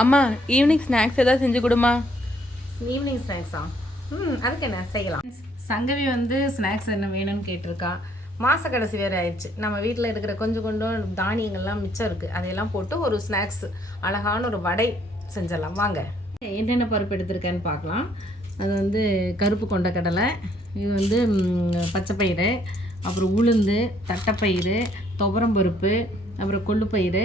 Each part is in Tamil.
அம்மா ஈவினிங் ஸ்நாக்ஸ் ஏதாவது செஞ்சு கொடுமா. ஈவினிங் ஸ்நாக்ஸா? அதுக்கு என்ன செய்யலாம். சங்கவி வந்து ஸ்நாக்ஸ் என்ன வேணும்னு கேட்டிருக்கா. மாத கடைசி வேறு ஆயிடுச்சு. நம்ம வீட்டில் இருக்கிற கொஞ்சம் தானியங்கள்லாம் மிச்சம் இருக்குது. அதையெல்லாம் போட்டு ஒரு ஸ்நாக்ஸ் அழகான ஒரு வடை செஞ்சிடலாம் வாங்க. என்னென்ன பருப்பு எடுத்திருக்கேன்னு பார்க்கலாம். அது வந்து கருப்பு கொண்டக்கடலை, இது வந்து பச்சைப்பயிறு, அப்புறம் உளுந்து, தட்டைப்பயிறு, துவரம்பருப்பு, அப்புறம் கொள்ளுப்பயிறு,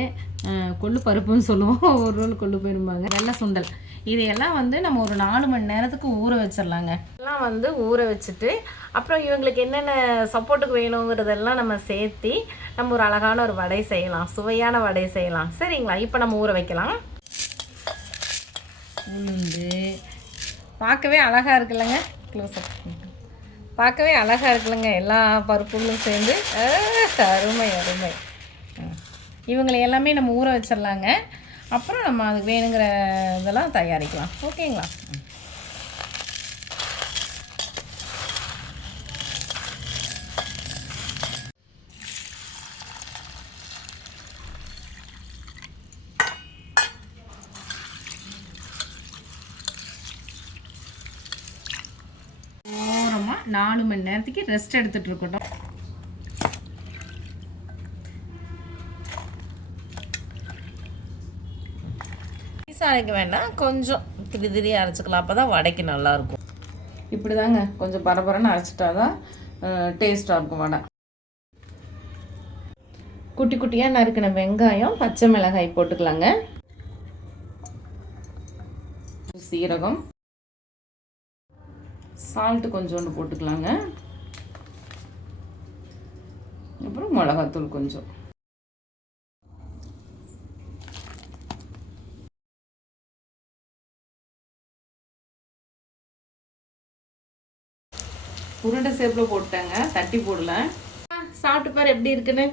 கொள்ளு பருப்புன்னு சொல்லுவோம், ஒரு ரோல் கொள்ளு பயிரும்பாங்க, வெள்ளை சுண்டல். இதையெல்லாம் வந்து நம்ம ஒரு 4 மணி நேரத்துக்கு ஊற வச்சிடலாங்க. எல்லாம் வந்து ஊற வச்சுட்டு அப்புறம் இவங்களுக்கு என்னென்ன சப்போர்ட்டுக்கு வேணுங்கிறதெல்லாம் நம்ம சேர்த்து நம்ம ஒரு அழகான ஒரு வடை செய்யலாம், சுவையான வடை செய்யலாம். சரிங்களா? இப்போ நம்ம ஊற வைக்கலாம். உளுந்து பார்க்கவே அழகாக இருக்குல்லங்க, க்ளோஸ்அப் பார்க்கவே அழகாக இருக்குல்லங்க, எல்லா பருப்புகளும் சேர்ந்து அருமை அருமை. இவங்களை எல்லாமே நம்ம ஊற வச்சிடலாங்க. அப்புறம் நம்ம அதுக்கு வேணுங்கிற இதெல்லாம் தயாரிக்கலாம். ஓகேங்களா? ஓரமாக 4 மணி நேரத்துக்கு ரெஸ்ட் எடுத்துகிட்டு இருக்கட்டும். அரைக்க வேண்டாம், கொஞ்சம் திரி அரைச்சிக்கலாம். அப்போ தான் வடைக்கு நல்லாயிருக்கும். இப்படி தாங்க கொஞ்சம் பரபரன்னு அரைச்சிட்டா தான் டேஸ்ட்டாக இருக்கும் வடை. குட்டி குட்டியாக நறுக்கின வெங்காயம், பச்சை மிளகாய் போட்டுக்கலாங்க, சீரகம், சால்ட்டு கொஞ்சோண்டு போட்டுக்கலாங்க, அப்புறம் மிளகாத்தூள் கொஞ்சம். உருண்டை சேப்பில் போட்டாங்க, தட்டி போடல. சாப்பிட்டு பாரு எப்படி இருக்குன்னு.